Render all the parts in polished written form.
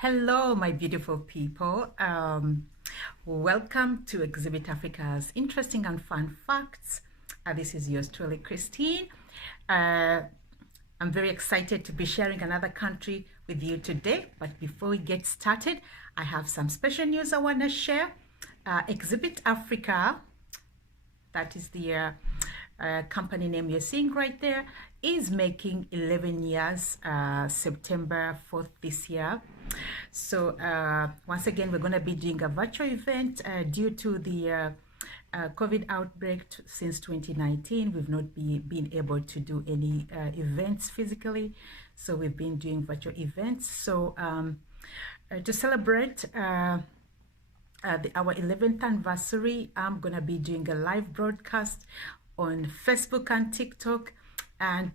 Hello, my beautiful people. Welcome to Exhibit Africa's interesting and fun facts. This is yours truly, Christine. I'm very excited to be sharing another country with you today. But before we get started, I have some special news I want to share. Exhibit Africa, that is the company name you're seeing right there, is making 11 years September 4th this year. So once again, we're going to be doing a virtual event due to the COVID outbreak since 2019. We've not been able to do any events physically, so we've been doing virtual events. So to celebrate our 11th anniversary, I'm going to be doing a live broadcast on Facebook and TikTok. And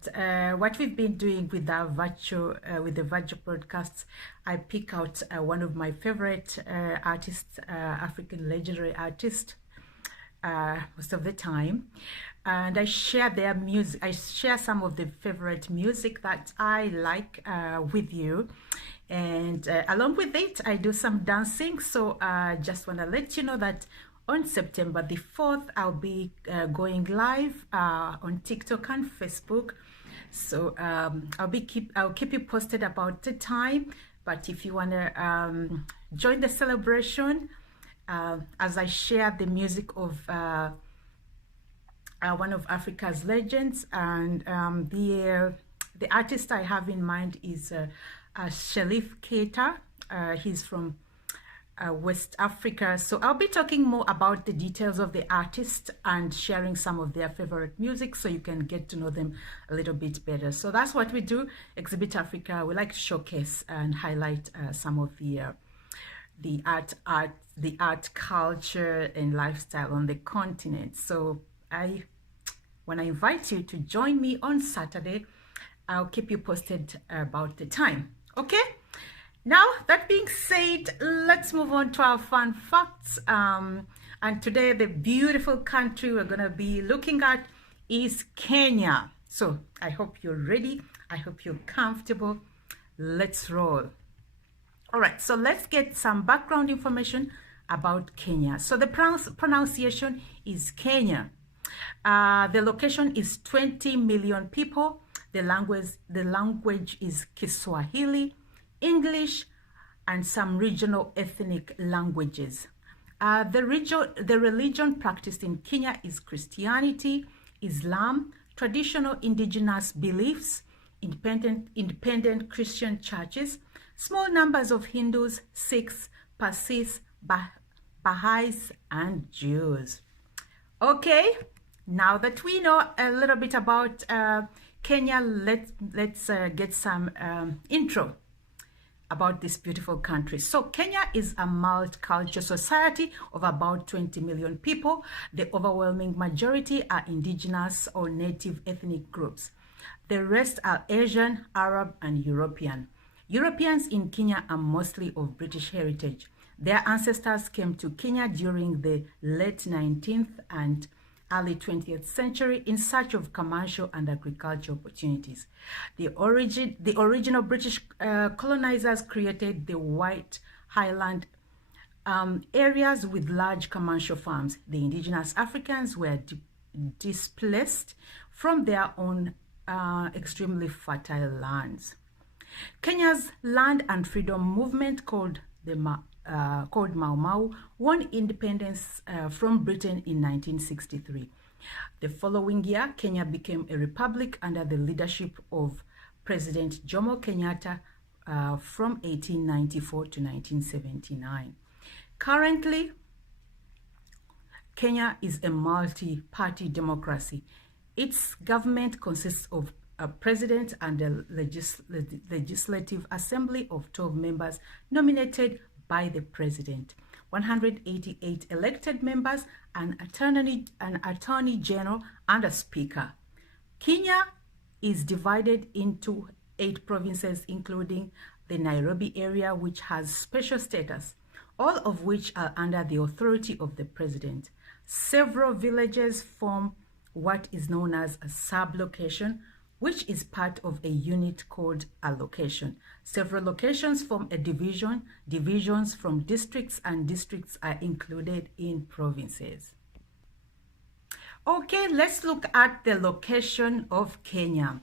what we've been doing with our virtual broadcasts, I pick out one of my favorite artists, African legendary artists, most of the time, and I share their music. I share some of the favorite music that I like with you, and along with it, I do some dancing. So just want to let you know that on September the 4th, I'll be going live on TikTok and Facebook. So I'll keep you posted about the time. But if you want to join the celebration, as I share the music of one of Africa's legends, and the artist I have in mind is Shelif Keita. He's from West Africa. So I'll be talking more about the details of the artist and sharing some of their favorite music so you can get to know them a little bit better. So that's what we do. Exhibit Africa, we like to showcase and highlight some of the art, culture, and lifestyle on the continent. So I want to invite you to join me on Saturday. I'll keep you posted about the time. Okay? Now, that being said, let's move on to our fun facts. And today, the beautiful country we're going to be looking at is Kenya. So I hope you're ready. I hope you're comfortable. Let's roll. All right, so let's get some background information about Kenya. So the pronunciation is Kenya. The location is 20 million people. The language is Kiswahili, English, and some regional ethnic languages. The religion practiced in Kenya is Christianity, Islam, traditional indigenous beliefs, independent Christian churches, small numbers of Hindus, Sikhs, Parsis, Baha'is, and Jews. Okay, now that we know a little bit about Kenya, let's get some intro about this beautiful country. So Kenya is a multicultural society of about 20 million people. The overwhelming majority are indigenous or native ethnic groups. The rest are Asian, Arab, and European. Europeans in Kenya are mostly of British heritage. Their ancestors came to Kenya during the late 19th and early 20th century in search of commercial and agricultural opportunities. The original British colonizers created the White Highland areas with large commercial farms. The indigenous Africans were displaced from their own extremely fertile lands. Kenya's land and freedom movement called Mau Mau won independence from Britain in 1963. The following year, Kenya became a republic under the leadership of President Jomo Kenyatta from 1894 to 1979. Currently, Kenya is a multi-party democracy. Its government consists of a president and a legislative assembly of 12 members nominated by the president, 188 elected members, an attorney general, and a speaker. Kenya is divided into 8 provinces, including the Nairobi area, which has special status, all of which are under the authority of the president. Several villages form what is known as a sub-location, which is part of a unit called a location. Several locations form a division, divisions from districts, and districts are included in provinces. Okay, let's look at the location of Kenya.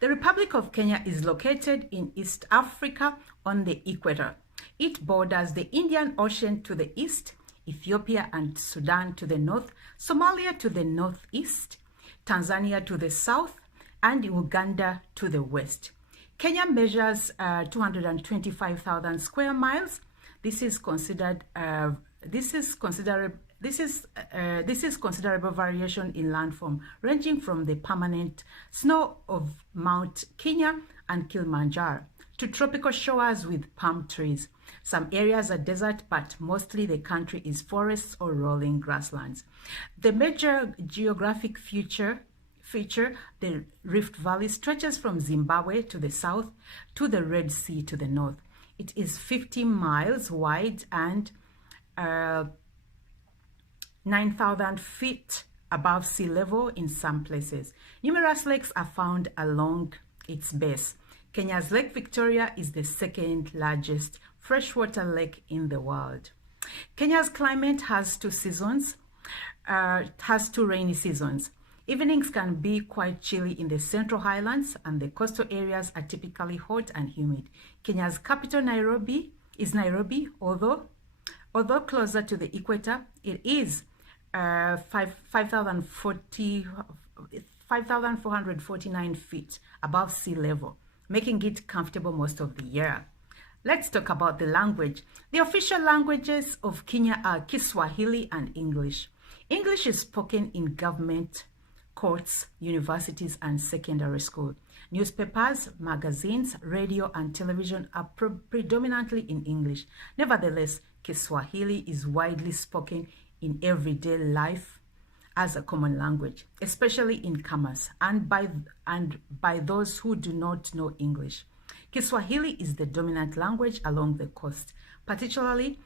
The Republic of Kenya is located in East Africa on the equator. It borders the Indian Ocean to the east, Ethiopia and Sudan to the north, Somalia to the northeast, Tanzania to the south, and Uganda to the west. Kenya measures 225,000 square miles. This is considerable variation in landform, ranging from the permanent snow of Mount Kenya and Kilimanjaro to tropical shores with palm trees. Some areas are desert, but mostly the country is forests or rolling grasslands. The major geographic feature, the Rift Valley, stretches from Zimbabwe to the south to the Red Sea to the north. It is 50 miles wide and 9,000 feet above sea level in some places. Numerous lakes are found along its base. Kenya's Lake Victoria is the second largest freshwater lake in the world. Kenya's climate has two rainy seasons. Evenings can be quite chilly in the Central Highlands, and the coastal areas are typically hot and humid. Kenya's capital is Nairobi, although closer to the equator. It is 5,449 feet above sea level, making it comfortable most of the year. Let's talk about the language. The official languages of Kenya are Kiswahili and English. English is spoken in government, courts, universities, and secondary school. Newspapers, magazines, radio, and television are predominantly in English. Nevertheless, Kiswahili is widely spoken in everyday life as a common language, especially in commerce and by those who do not know English. Kiswahili is the dominant language along the coast, particularly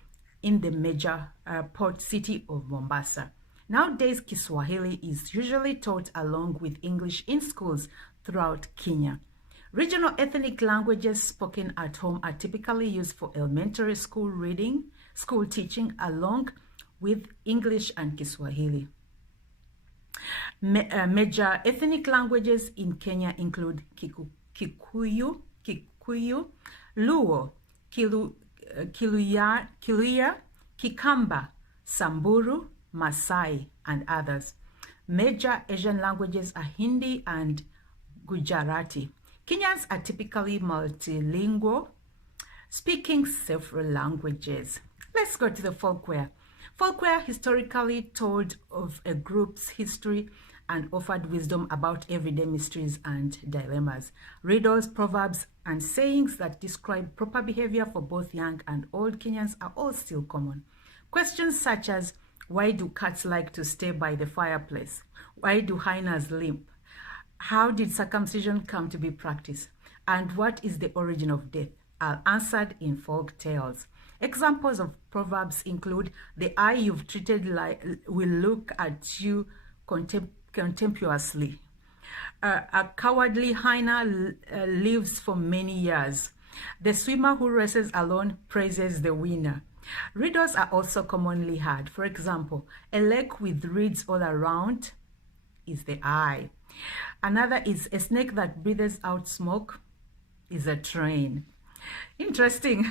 in the major port city of Mombasa. Nowadays, Kiswahili is usually taught along with English in schools throughout Kenya. Regional ethnic languages spoken at home are typically used for elementary school reading, school teaching, along with English and Kiswahili. Major ethnic languages in Kenya include Kikuyu, Luo, Kiluya, Kikamba, Samburu, Maasai, and others. Major Asian languages are Hindi and Gujarati. Kenyans are typically multilingual, speaking several languages. Let's go to the folklore. Folklore historically told of a group's history and offered wisdom about everyday mysteries and dilemmas. Riddles, proverbs, and sayings that describe proper behavior for both young and old Kenyans are all still common. Questions such as, why do cats like to stay by the fireplace? Why do hyenas limp? How did circumcision come to be practiced? And what is the origin of death? Are answered in folk tales. Examples of proverbs include, the eye you've treated will look at you contemptuously. A cowardly hyena lives for many years. The swimmer who races alone praises the winner. Riddles are also commonly heard. For example, a lake with reeds all around is the eye. Another is, a snake that breathes out smoke is a train. Interesting.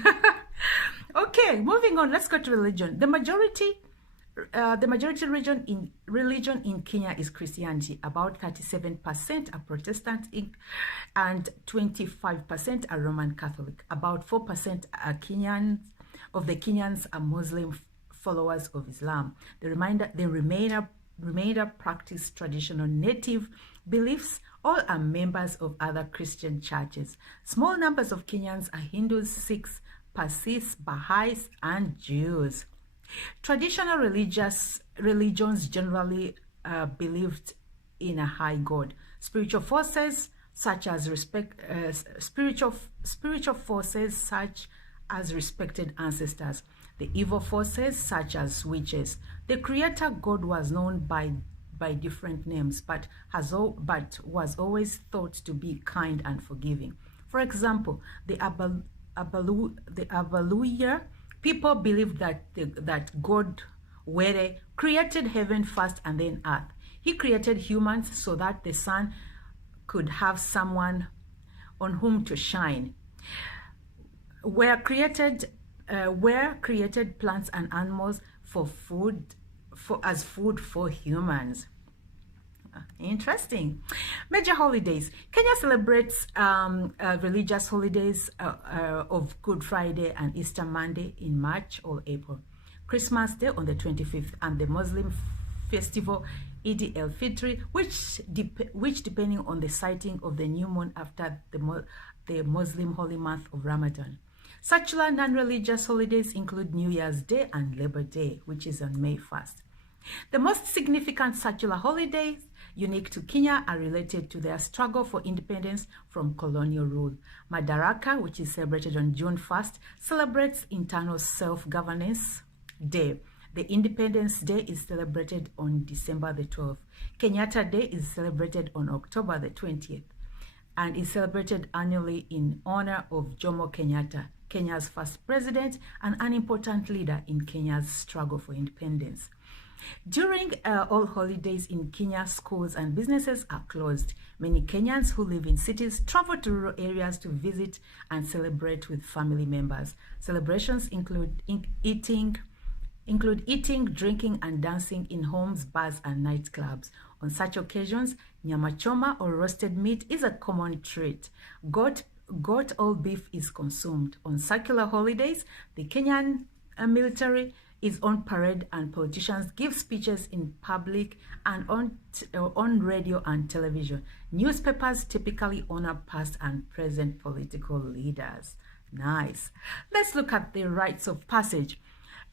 Okay, moving on, let's go to religion. The majority religion in Kenya is Christianity. About 37% are Protestant and 25% are Roman Catholic. About 4% are Kenyans are Muslim followers of Islam. The remainder practice traditional native beliefs. All are members of other Christian churches. Small numbers of Kenyans are Hindus, Sikhs, Parsis, Baha'is, and Jews. Traditional religions generally believed in a high God. Spiritual forces such as respected ancestors. The evil forces such as witches. The creator God was known by by different names, but was always thought to be kind and forgiving. For example, the Abaluya people believed that God Were created heaven first and then earth. He created humans so that the sun could have someone on whom to shine. Were created plants and animals for food, as food for humans. Interesting. Major holidays. Kenya celebrates religious holidays of Good Friday and Easter Monday in March or April. Christmas Day on the 25th, and the Muslim festival Eid el-Fitr, which depending on the sighting of the new moon after the Muslim holy month of Ramadan. Secular non-religious holidays include New Year's Day and Labor Day, which is on May 1st. The most significant secular holidays unique to Kenya are related to their struggle for independence from colonial rule. Madaraka, which is celebrated on June 1st, celebrates internal self-governance Day. The Independence Day is celebrated on December the 12th. Kenyatta Day is celebrated on October the 20th and is celebrated annually in honor of Jomo Kenyatta, Kenya's first president and an important leader in Kenya's struggle for independence. During all holidays in Kenya, schools and businesses are closed. Many Kenyans who live in cities travel to rural areas to visit and celebrate with family members. Celebrations include eating, drinking, and dancing in homes, bars, and nightclubs. On such occasions, nyama choma or roasted meat is a common treat. Goat or beef is consumed. On secular holidays, the Kenyan military is on parade and politicians give speeches in public and on radio and television. Newspapers typically honor past and present political leaders. Nice. Let's look at the rites of passage.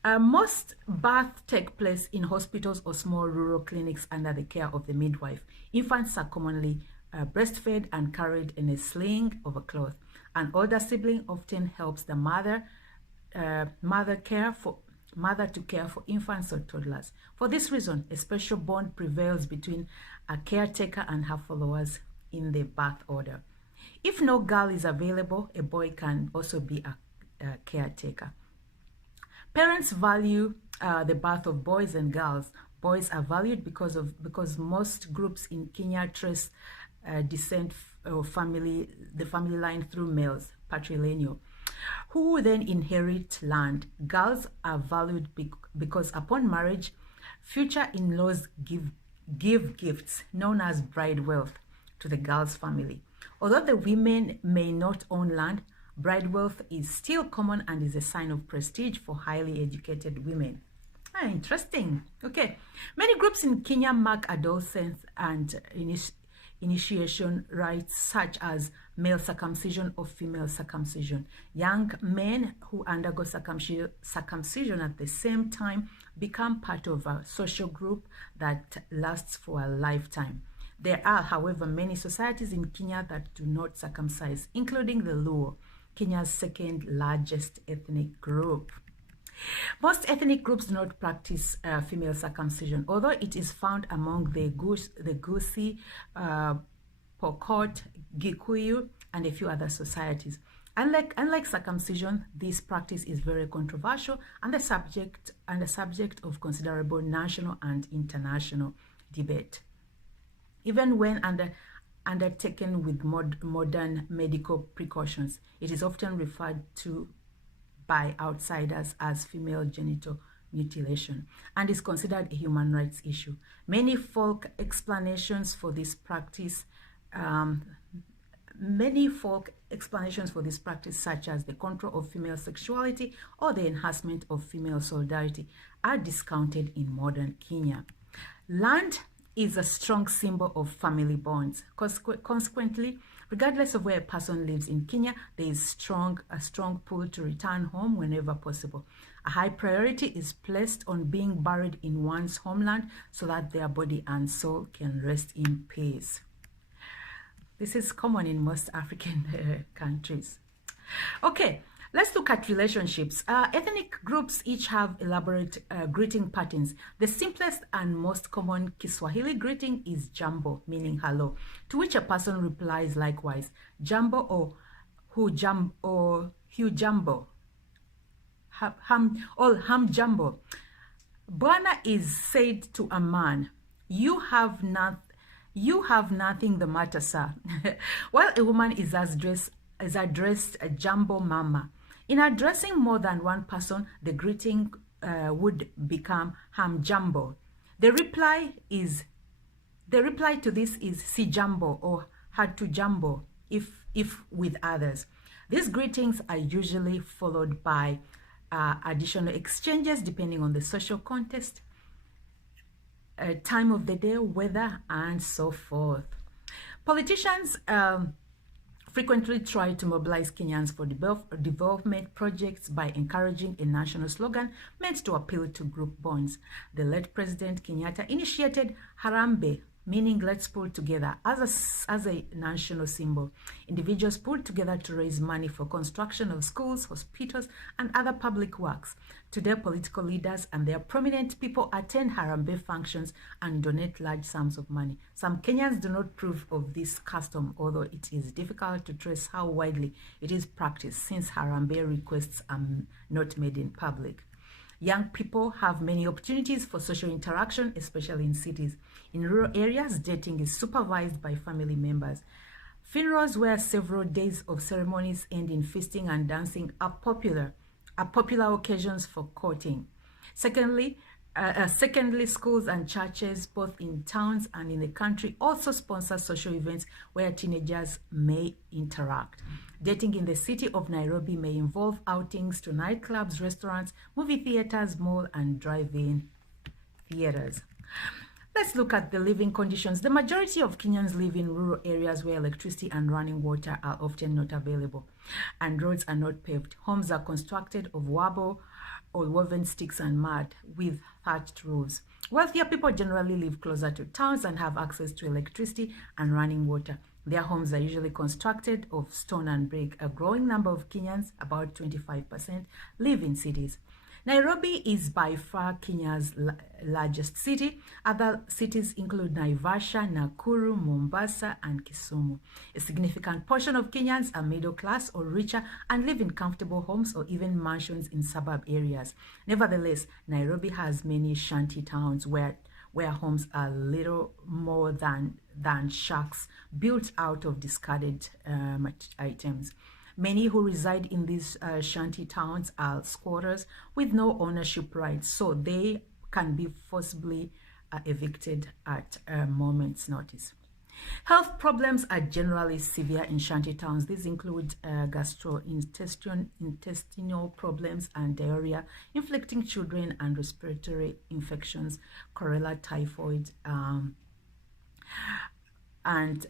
Most births take place in hospitals or small rural clinics under the care of the midwife. Infants are commonly breastfed and carried in a sling of a cloth. An older sibling often helps the mother to care for infants or toddlers. For this reason, a special bond prevails between a caretaker and her followers in the birth order. If no girl is available, a boy can also be a caretaker. Parents value the birth of boys and girls. Boys are valued because most groups in Kenya trace descent or the family line through males, patrilineal, who then inherit land. Girls are valued because upon marriage, future in-laws give gifts known as bride wealth to the girl's family. Although the women may not own land, bride wealth is still common and is a sign of prestige for highly educated women. Interesting. Okay. Many groups in Kenya mark adolescence and initiation rites such as male circumcision or female circumcision. Young men who undergo circumcision at the same time become part of a social group that lasts for a lifetime. There are, however, many societies in Kenya that do not circumcise, including the Luo, Kenya's second largest ethnic group. Most ethnic groups do not practice female circumcision, although it is found among the Gusii, Pokot, Gikuyu, and a few other societies. Unlike circumcision, this practice is very controversial and the subject of considerable national and international debate. Even when undertaken with modern medical precautions, it is often referred to by outsiders as female genital mutilation and is considered a human rights issue. Many folk explanations for this practice, such as the control of female sexuality or the enhancement of female solidarity, are discounted in modern Kenya. Land is a strong symbol of family bonds. Consequently, regardless of where a person lives in Kenya, there is a strong pull to return home whenever possible. A high priority is placed on being buried in one's homeland so that their body and soul can rest in peace. This is common in most African countries. Okay, Let's look at relationships. Ethnic groups each have elaborate greeting patterns. The simplest and most common Kiswahili greeting is jambo, meaning hello, to which a person replies likewise, jambo or hujambo, hamjambo. Bwana is said to a man, you have nothing the matter, sir. While a woman is addressed jambo mama. In addressing more than one person, the greeting would become hamjambo. The reply to this is si jambo or hatujambo if with others. These greetings are usually followed by additional exchanges depending on the social context, time of the day, weather, and so forth. Politicians frequently try to mobilize Kenyans for development projects by encouraging a national slogan meant to appeal to group bonds. The late President Kenyatta initiated Harambe, meaning let's pull together, as a national symbol. Individuals pulled together to raise money for construction of schools, hospitals, and other public works. Today, political leaders and their prominent people attend Harambe functions and donate large sums of money. Some Kenyans do not approve of this custom, although it is difficult to trace how widely it is practiced since Harambe requests are not made in public. Young people have many opportunities for social interaction, especially in cities. In rural areas, dating is supervised by family members. Funerals where several days of ceremonies end in feasting and dancing are popular occasions for courting. Secondly, schools and churches, both in towns and in the country, also sponsor social events where teenagers may interact. Dating in the city of Nairobi may involve outings to nightclubs, restaurants, movie theaters, mall, and drive-in theaters. Let's look at the living conditions. The majority of Kenyans live in rural areas where electricity and running water are often not available, and roads are not paved. Homes are constructed of wabble or woven sticks and mud with thatched roofs. Wealthier people generally live closer to towns and have access to electricity and running water. Their homes are usually constructed of stone and brick. A growing number of Kenyans, about 25%, live in cities. Nairobi is by far Kenya's largest city. Other cities include Naivasha, Nakuru, Mombasa, and Kisumu. A significant portion of Kenyans are middle class or richer and live in comfortable homes or even mansions in suburb areas. Nevertheless, Nairobi has many shanty towns where homes are little more than shacks built out of discarded items. Many who reside in these shanty towns are squatters with no ownership rights, so they can be forcibly evicted at a moment's notice. Health problems are generally severe in shanty towns. These include gastrointestinal problems and diarrhea, inflicting children, and respiratory infections, cholera, typhoid, and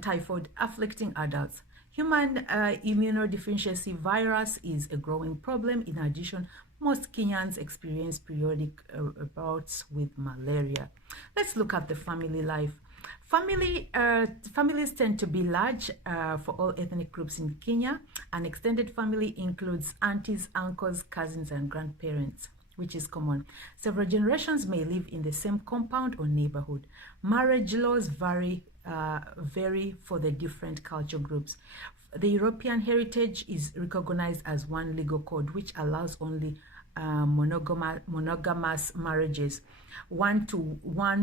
typhoid afflicting adults. Human immunodeficiency virus is a growing problem. In addition, most Kenyans experience periodic bouts with malaria. Let's look at the family life. Families tend to be large for all ethnic groups in Kenya. An extended family includes aunties, uncles, cousins, and grandparents, which is common. Several generations may live in the same compound or neighborhood. Marriage laws vary for the different culture groups. The European heritage is recognized as one legal code, which allows only monogamous marriages, one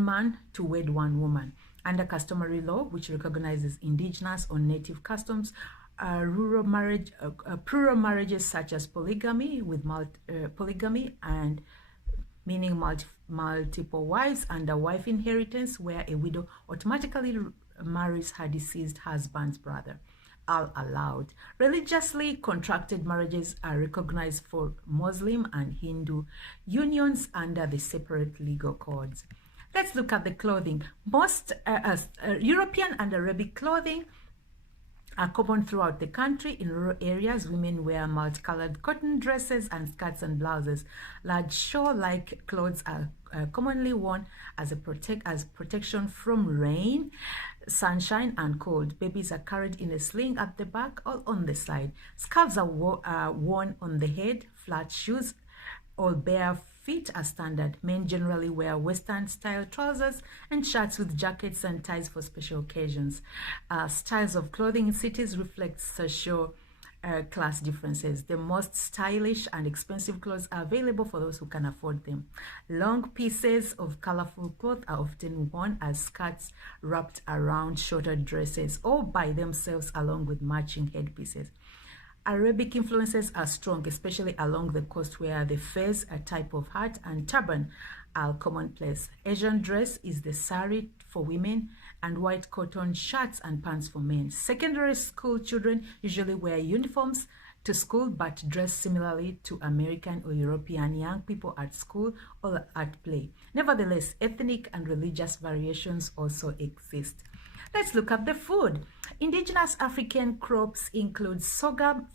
man to wed one woman. Under customary law, which recognizes indigenous or native customs, plural marriages such as polygamy and meaning multiple wives, and a wife inheritance where a widow automatically marries her deceased husband's brother, are allowed. Religiously contracted marriages are recognized for Muslim and Hindu unions under the separate legal codes. Let's look at the clothing. Most European and Arabic clothing are common throughout the country. In rural areas, women wear multicolored cotton dresses and skirts and blouses. Large shawl-like clothes are commonly worn as protection from rain. sunshine and cold. Babies are carried in a sling at the back or on the side. Scarves are worn on the head. Flat shoes or bare feet are standard. Men generally wear Western style trousers and shirts with jackets and ties for special occasions. Styles of clothing in cities reflect social class differences. The most stylish and expensive clothes are available for those who can afford them. Long pieces of colorful cloth are often worn as skirts wrapped around shorter dresses or by themselves along with matching headpieces. Arabic influences are strong, especially along the coast where the fez, a type of hat, and turban are commonplace. Asian dress is the sari for women and white cotton shirts and pants for men. Secondary school children usually wear uniforms to school but dress similarly to American or European young people at school or at play. Nevertheless, ethnic and religious variations also exist. Let's look at the food. Indigenous African crops include sorghum,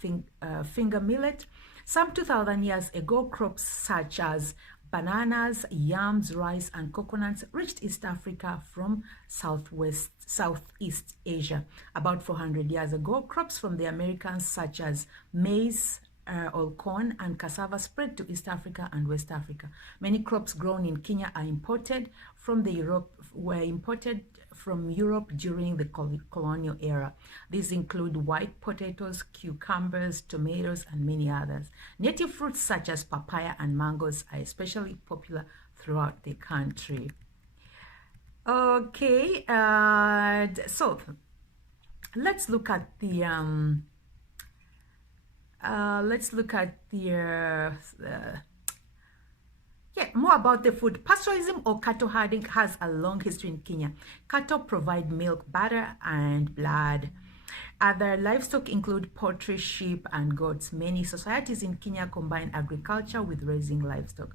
finger millet. Some 2,000 years ago, crops such as bananas, yams, rice, and coconuts reached East Africa from Southeast Asia. About 400 years ago, crops from the Americas such as maize, or corn and cassava spread to East Africa and West Africa. Many crops grown in Kenya are imported from Europe during the colonial era. These include white potatoes, cucumbers, tomatoes, and many others. Native fruits such as papaya and mangoes are especially popular throughout the country. Okay, so let's look at the more about the food. Pastoralism or cattle herding has a long history in Kenya. Cattle provide milk, butter, and blood. Other livestock include poultry, sheep, and goats. Many societies in Kenya combine agriculture with raising livestock.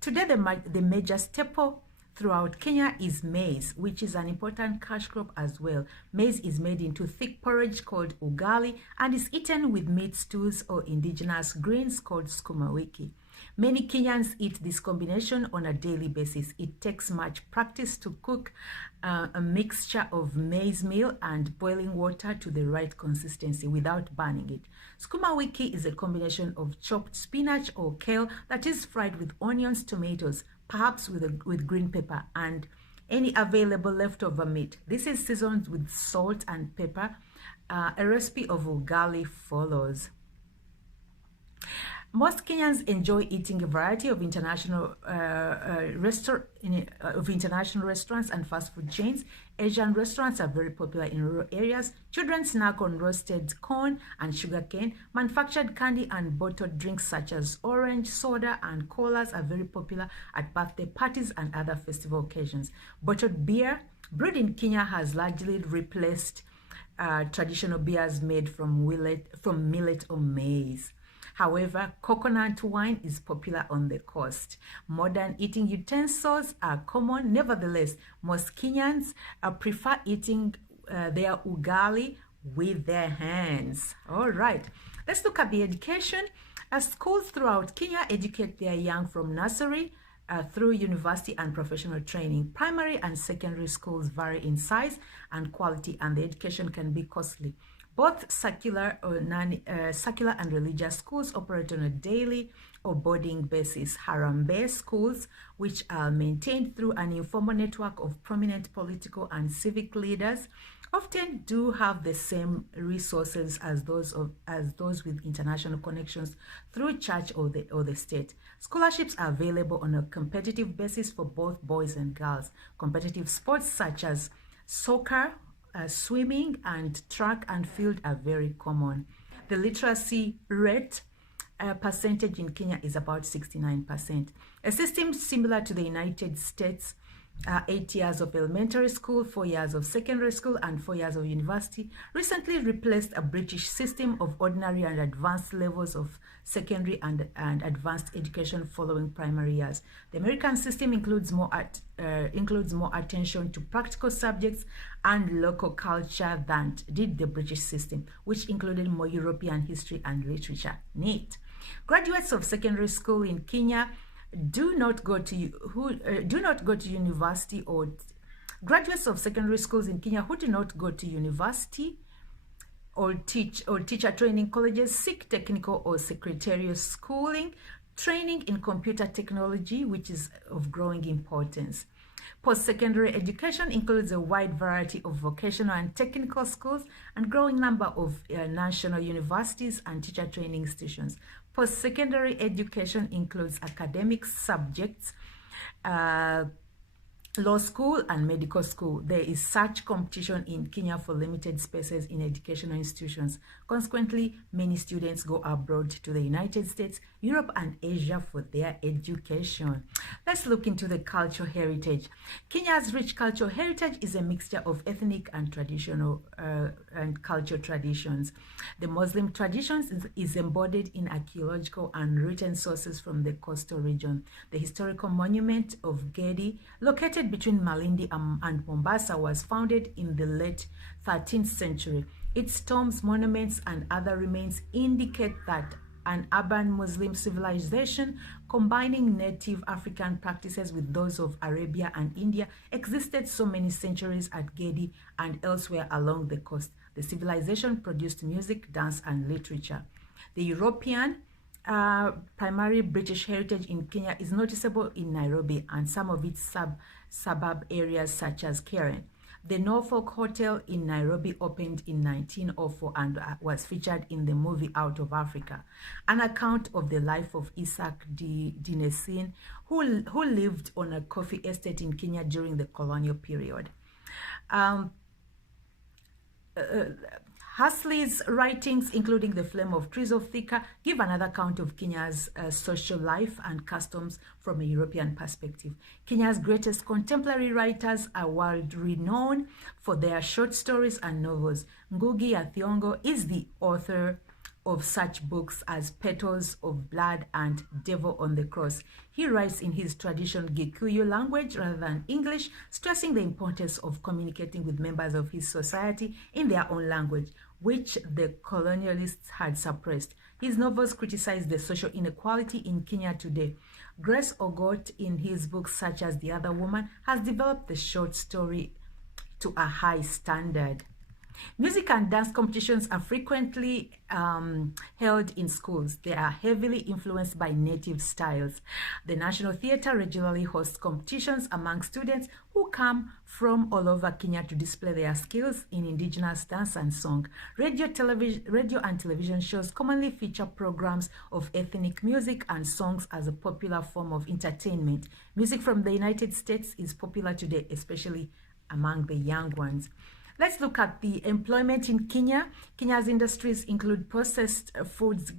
Today, the major staple throughout Kenya is maize, which is an important cash crop as well. Maize is made into thick porridge called ugali and is eaten with meat stews or indigenous grains called sukuma wiki. Many Kenyans eat this combination on a daily basis. It takes much practice to cook a mixture of maize meal and boiling water to the right consistency without burning it. Sukuma wiki is a combination of chopped spinach or kale that is fried with onions, tomatoes, perhaps with green pepper, and any available leftover meat. This is seasoned with salt and pepper. A recipe of ugali follows. Most Kenyans enjoy eating a variety of international restaurants and fast food chains. Asian restaurants are very popular in rural areas. Children snack on roasted corn and sugarcane. Manufactured candy and bottled drinks such as orange, soda, and colas are very popular at birthday parties and other festival occasions. Bottled beer brewed in Kenya has largely replaced traditional beers made from millet or maize. However, coconut wine is popular on the coast. Modern eating utensils are common. Nevertheless, most Kenyans prefer eating their ugali with their hands. All right, let's look at the education. Schools throughout Kenya educate their young from nursery through university and professional training. Primary and secondary schools vary in size and quality, and the education can be costly. Both secular and religious schools operate on a daily or boarding basis. Harambee schools, which are maintained through an informal network of prominent political and civic leaders, often do have the same resources as those with international connections through church or the state. Scholarships are available on a competitive basis for both boys and girls. Competitive sports such as soccer, swimming, and track and field are very common. The literacy rate percentage in Kenya is about 69%. A system similar to the United States, 8 years of elementary school, 4 years of secondary school, and 4 years of university, recently replaced a British system of ordinary and advanced levels of secondary and advanced education following primary years. The American system includes more attention to practical subjects and local culture than did the British system, which included more European history and literature. Neat. Graduates of secondary school in Kenya do not go to university or Graduates of secondary schools in Kenya who do not go to university or teacher training colleges seek technical or secretarial schooling, training in computer technology, which is of growing importance. Post-secondary education includes a wide variety of vocational and technical schools and growing number of national universities and teacher training stations. Post-secondary education includes academic subjects, law school and medical school. There is such competition in Kenya for limited spaces in educational institutions. Consequently, many students go abroad to the United States, Europe, and Asia for their education. Let's look into the cultural heritage. Kenya's rich cultural heritage is a mixture of ethnic and traditional and cultural traditions. The Muslim traditions is embodied in archaeological and written sources from the coastal region. The historical monument of Gedi, located between Malindi and Mombasa, was founded in the late 13th century. Its tombs, monuments, and other remains indicate that an urban Muslim civilization combining native African practices with those of Arabia and India existed so many centuries at Gedi and elsewhere along the coast. The civilization produced music, dance, and literature. The European primary British heritage in Kenya is noticeable in Nairobi and some of its suburb areas such as Karen. The Norfolk Hotel in Nairobi opened in 1904 and was featured in the movie Out of Africa, an account of the life of Isaac Dinesin, who lived on a coffee estate in Kenya during the colonial period. Huxley's writings, including The Flame of Trees of Thika, give another account of Kenya's social life and customs from a European perspective. Kenya's greatest contemporary writers are world-renowned for their short stories and novels. Ngugi wa Thiong'o is the author of such books as Petals of Blood and Devil on the Cross. He writes in his traditional Gikuyu language rather than English, stressing the importance of communicating with members of his society in their own language, which the colonialists had suppressed. His novels criticize the social inequality in Kenya today. Grace Ogot, in his books such as The Other Woman, has developed the short story to a high standard. Music and dance competitions are frequently held in schools. They are heavily influenced by native styles. The National Theatre regularly hosts competitions among students who come from all over Kenya to display their skills in indigenous dance and song. Radio and television shows commonly feature programs of ethnic music and songs as a popular form of entertainment. Music from the United States is popular today, especially among the young ones. Let's look at the employment in Kenya. Kenya's industries include processed foods,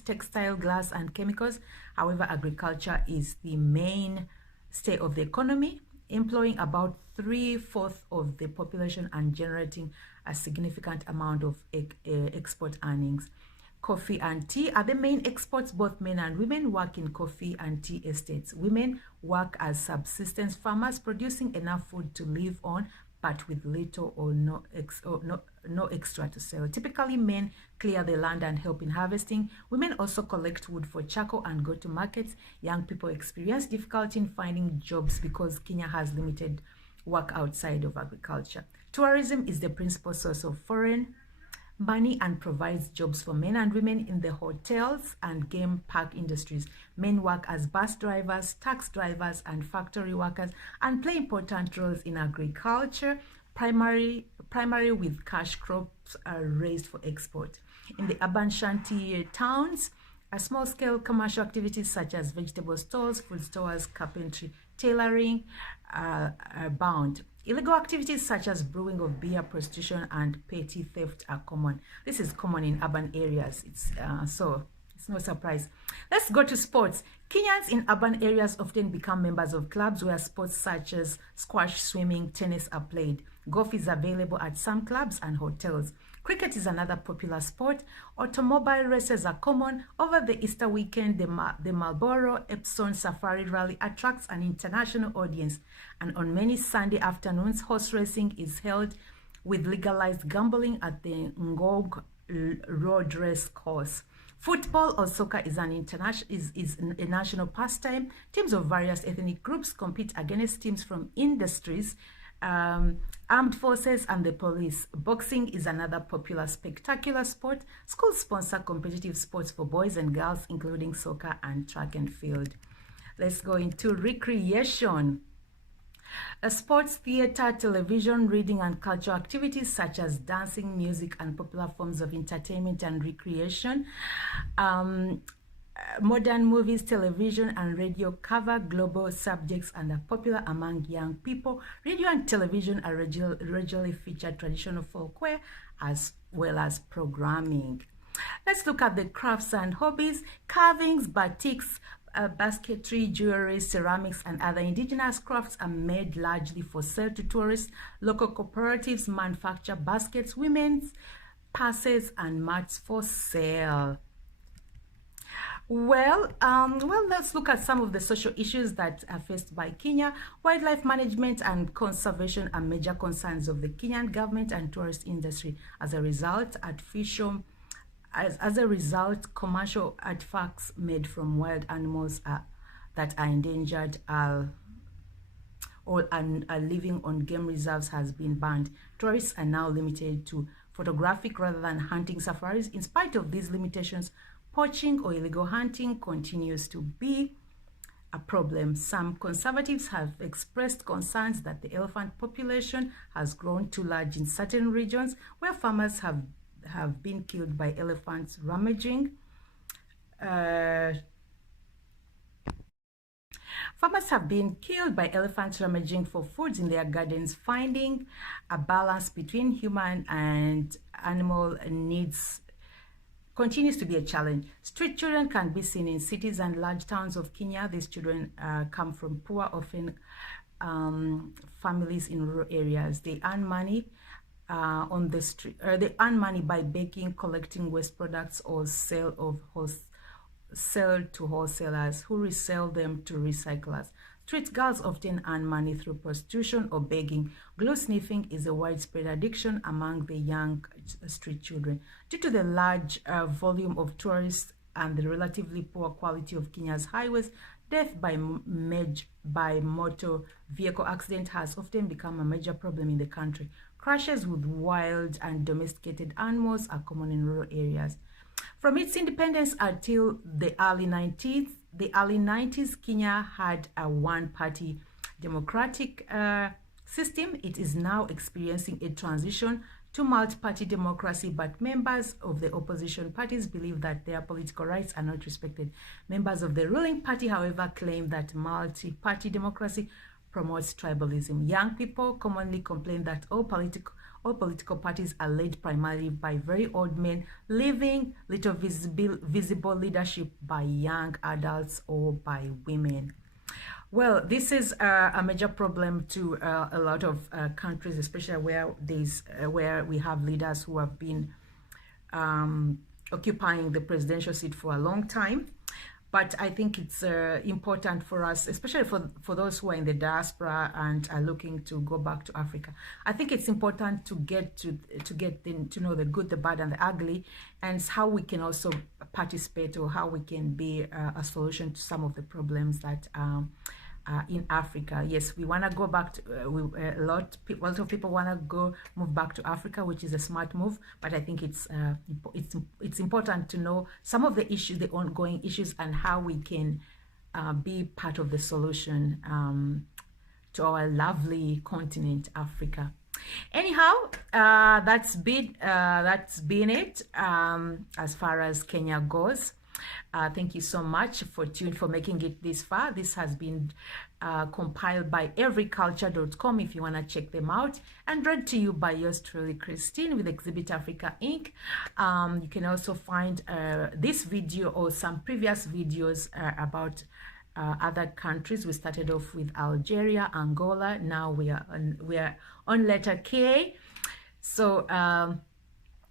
textile, glass, and chemicals. However, agriculture is the mainstay of the economy, employing about 3/4 of the population and generating a significant amount of export earnings. Coffee and tea are the main exports. Both men and women work in coffee and tea estates. Women work as subsistence farmers, producing enough food to live on, but with little or no extra to sell. Typically, men clear the land and help in harvesting. Women also collect wood for charcoal and go to markets. Young people experience difficulty in finding jobs because Kenya has limited work outside of agriculture. Tourism is the principal source of foreign money and provides jobs for men and women in the hotels and game park industries. Men work as bus drivers, taxi drivers, and factory workers and play important roles in agriculture, primarily with cash crops are raised for export. In the urban shanty towns, small-scale commercial activities such as vegetable stores, food stores, carpentry, tailoring abound. Illegal activities such as brewing of beer, prostitution, and petty theft are common. This is common in urban areas. So it's no surprise. Let's go to sports. Kenyans in urban areas often become members of clubs where sports such as squash, swimming, tennis are played. Golf is available at some clubs and hotels. Cricket is another popular sport. Automobile races are common. Over the Easter weekend, the Marlboro Epsom Safari Rally attracts an international audience. And on many Sunday afternoons, horse racing is held with legalized gambling at the Ngog Road Race Course. Football or soccer is a national pastime. Teams of various ethnic groups compete against teams from industries, armed forces, and the police. Boxing is another popular spectacular sport. Schools sponsor competitive sports for boys and girls, including soccer and track and field. Let's go into recreation. Sports, theater, television, reading, and cultural activities such as dancing, music, and popular forms of entertainment and recreation. Modern movies, television, and radio cover global subjects and are popular among young people. Radio and television are regularly featured traditional folklore as well as programming. Let's look at the crafts and hobbies. Carvings, batiks, basketry, jewelry, ceramics, and other indigenous crafts are made largely for sale to tourists. Local cooperatives manufacture baskets, women's purses, and mats for sale. Well, let's look at some of the social issues that are faced by Kenya. Wildlife management and conservation are major concerns of the Kenyan government and tourist industry. As a result, commercial artifacts made from wild animals that are endangered or are living on game reserves has been banned. Tourists are now limited to photographic rather than hunting safaris. In spite of these limitations, poaching or illegal hunting continues to be a problem. Some conservatives have expressed concerns that the elephant population has grown too large in certain regions where farmers have been killed by elephants rummaging. Farmers have been killed by elephants rummaging for foods in their gardens. Finding a balance between human and animal needs continues to be a challenge. Street children can be seen in cities and large towns of Kenya. These children come from poor, often families in rural areas. They earn money on the street. They earn money by baking, collecting waste products, or sell to wholesalers who resell them to recyclers. Street girls often earn money through prostitution or begging. Glue sniffing is a widespread addiction among the young street children. Due to the large volume of tourists and the relatively poor quality of Kenya's highways, death by motor vehicle accident has often become a major problem in the country. Crashes with wild and domesticated animals are common in rural areas. From its independence until the early 90s, Kenya had a one-party democratic system. It is now experiencing a transition to multi-party democracy, but members of the opposition parties believe that their political rights are not respected. Members of the ruling party, however, claim that multi-party democracy promotes tribalism. Young people commonly complain that all political parties are led primarily by very old men, leaving little visible leadership by young adults or by women. Well, this is a major problem to a lot of countries, especially where we have leaders who have been occupying the presidential seat for a long time. But I think it's important for us, especially for those who are in the diaspora and are looking to go back to Africa. I think it's important to get to know the good, the bad, and the ugly, and how we can also participate, or how we can be a solution to some of the problems that in Africa. Yes, we want to go back to a lot of people want to move back to Africa, which is a smart move, but I think it's important to know some of the issues, the ongoing issues, and how we can be part of the solution to our lovely continent, Africa. Anyhow, that's been it as far as Kenya goes. Thank you so much for making it this far. This has been compiled by everyculture.com if you want to check them out, and read to you by yours truly, Christine, with Exhibit Africa Inc. You can also find this video or some previous videos about other countries. We started off with Algeria, Angola. Now we are on letter K. So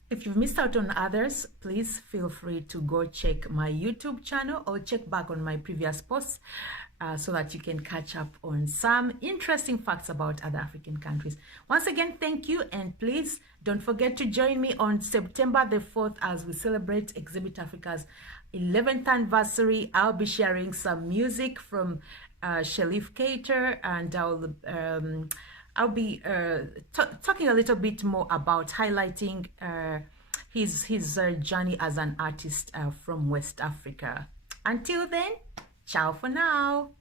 If you've missed out on others, please feel free to go check my YouTube channel or check back on my previous posts so that you can catch up on some interesting facts about other African countries. Once again, thank you, and please don't forget to join me on September the 4th as we celebrate Exhibit Africa's 11th anniversary. I'll be sharing some music from Shelif Cater, and I'll be talking a little bit more about highlighting his journey as an artist from West Africa. Until then, ciao for now.